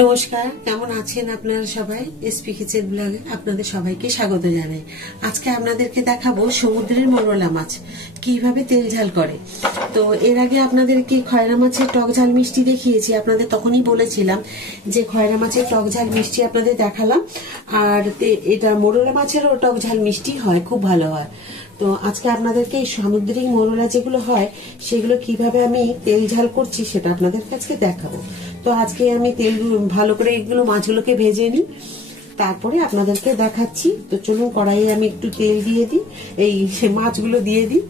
নমস্কার, কেমন আছেন আপনারা সবাই? এসপি কিচেন ব্লগে আপনাদের সবাইকে স্বাগত জানাই। আজকে আপনাদেরকে দেখাবো সমুদ্রের মোরলা মাছ কিভাবে তেল ঝাল করে। তো এর আগে আপনাদেরকে খয়রা মাছের টক ঝাল মিষ্টি দেখিয়েছি। আপনাদের তখনই বলেছিলাম যে খয়রা মাছের টক ঝাল মিষ্টি আপনাদের দেখালাম, আর এটা মোরলা মাছেরও টক ঝাল মিষ্টি হয়, খুব ভালো হয়। তো আজকে আপনাদেরকে এই সামুদ্রিক মোরলা যেগুলো হয় সেগুলো কিভাবে আমি তেল ঝাল করছি সেটা আপনাদের কাছে দেখাবো। তো আজকে আমি তেল ভালো করে এগুলো মাছগুলোকে ভেজে নিই, তারপরে আপনাদেরকে দেখাচ্ছি। তো চলুন কড়াইয়ে আমি একটু তেল দিয়ে দিই, এই সে মাছগুলো দিয়ে দিই।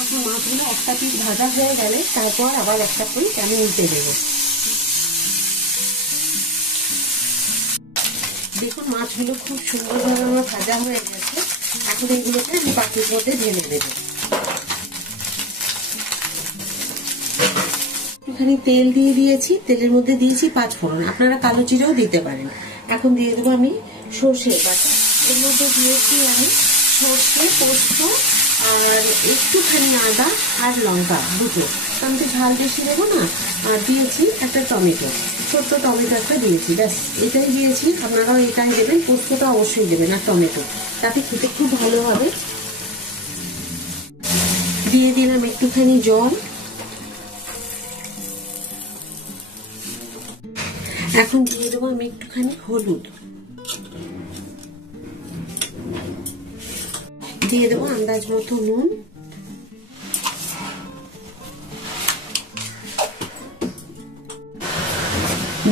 এখন মাছগুলো একটা পিস ভাজা হয়ে গেলে তারপর আবার একটা করে আমি উল্টে দেবো। দেখুন মাছগুলো খুব সুন্দরভাবে আমার ভাজা হয়ে গেছে। এখন এগুলোকে আমি বাটির মধ্যে ঢেলে দেব। এখানে তেল দিয়ে দিয়েছি, তেলের মধ্যে দিয়েছি 5 ফোড়ন, আপনারা কালো জিরাও দিতে পারেন। এখন দিয়ে দেবো আমি সর্ষে বাটা। এর মধ্যে দিয়েছি আমি সর্ষে, পোস্ত আর একটুখানি আদা আর লঙ্কা দুটো, আমি তো ঝাল বেশি দেবো না। আর দিয়েছি একটা টমেটো, ছোট্ট টমেটো একটা দিয়েছি, ব্যাস এটাই দিয়েছি। আপনারাও এটাই দেবেন, পোস্তটা অবশ্যই দেবেন আর টমেটো, তাতে খেতে খুব ভালো হবে। দিয়ে দিলাম একটুখানি জল। এখন দিয়ে দেবো আমি একটুখানি হলুদ, দিয়ে দেবো আন্দাজ মতো নুন,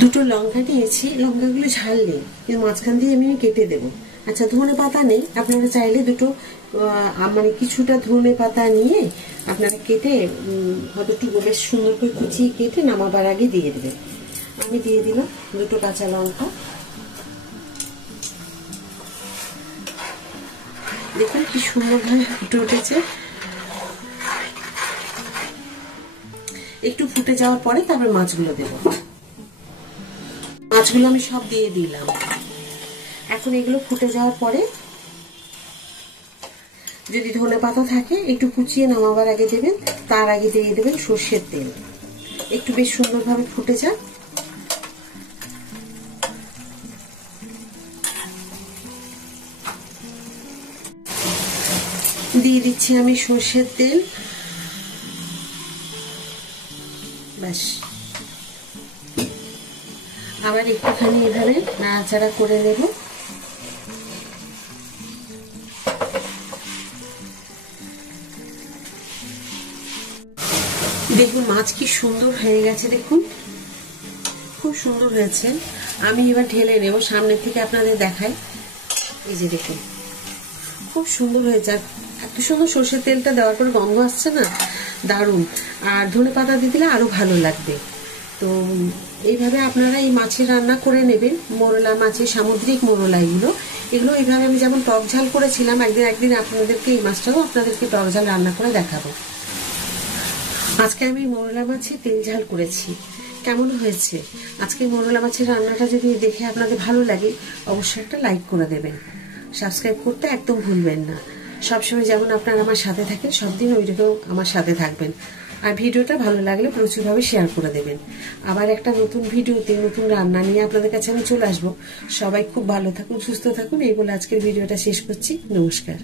দুটো লঙ্কা নিয়েছি, লঙ্কাগুলো ঝাল নেই, মাঝখান দিয়ে আমি কেটে দেবো। আচ্ছা, ধনে পাতা নেই, আপনারা চাইলে দুটো মানে কিছুটা ধনে পাতা নিয়ে আপনারা কেটে কতটুকু বেশ সুন্দর করে কুচিয়ে কেটে নামাবার আগে দিয়ে দেবেন। আমি দিয়ে দিলাম দুটো কাঁচা লঙ্কা। দেখুন কি সুন্দরভাবে ফুটে উঠেছে। একটু ফুটে যাওয়ার পরে তারপর মাছগুলো দেব। মাছগুলো আমি সব দিয়ে দিলাম। এখন এগুলো ফুটে যাওয়ার পরে যদি ধনে পাতা থাকে একটু কুচিয়ে নামাবার আগে দেবেন, তার আগে দিয়ে দেবেন সর্ষের তেল। একটু বেশ সুন্দরভাবে ফুটে যাক। দিয়ে দিচ্ছি আমি সর্ষের তেল, ব্যাস। আবার একটুখানি এভাবে নাড়াচাড়া করে নেব। দেখুন মাছ কি সুন্দর হয়ে গেছে, দেখুন খুব সুন্দর হয়েছে। আমি এবার ঢেলে নেব, সামনে থেকে আপনাদের দেখাই। এই যে দেখুন খুব সুন্দর হয়েছে, আর এত সুন্দর সর্ষের তেলটা দেওয়ার পর গন্ধ আসছে না, দারুণ। আর ধনে পাতা দিয়ে দিলে আরো ভালো লাগবে। তো এইভাবে আপনারা এই মাছের রান্না করে নেবেন, মোরলা মাছের, সামুদ্রিক মোরলা এগুলো এইভাবে আমি যেমন টক ঝাল করেছিলাম, একদিন আপনাদেরকে এই মাছটাও আপনাদেরকে টক ঝাল রান্না করে দেখাবো। আজকে আমি মোরলা মাছের তেল ঝাল করেছি, কেমন হয়েছে? আজকে মোরলা মাছের রান্নাটা যদি দেখে আপনাদের ভালো লাগে অবশ্যই একটা লাইক করে দেবেন, সাবস্ক্রাইব করতে একদম ভুলবেন না। সবসময় যেমন আপনারা আমার সাথে থাকেন, সব দিন ওইরকম আমার সাথে থাকবেন। আর ভিডিওটা ভালো লাগলে প্রচুরভাবে শেয়ার করে দেবেন। আবার একটা নতুন ভিডিওতে নতুন রান্না নিয়ে আপনাদের কাছে আমি চলে আসবো। সবাই খুব ভালো থাকুন, সুস্থ থাকুন, এই বলে আজকের ভিডিওটা শেষ করছি। নমস্কার।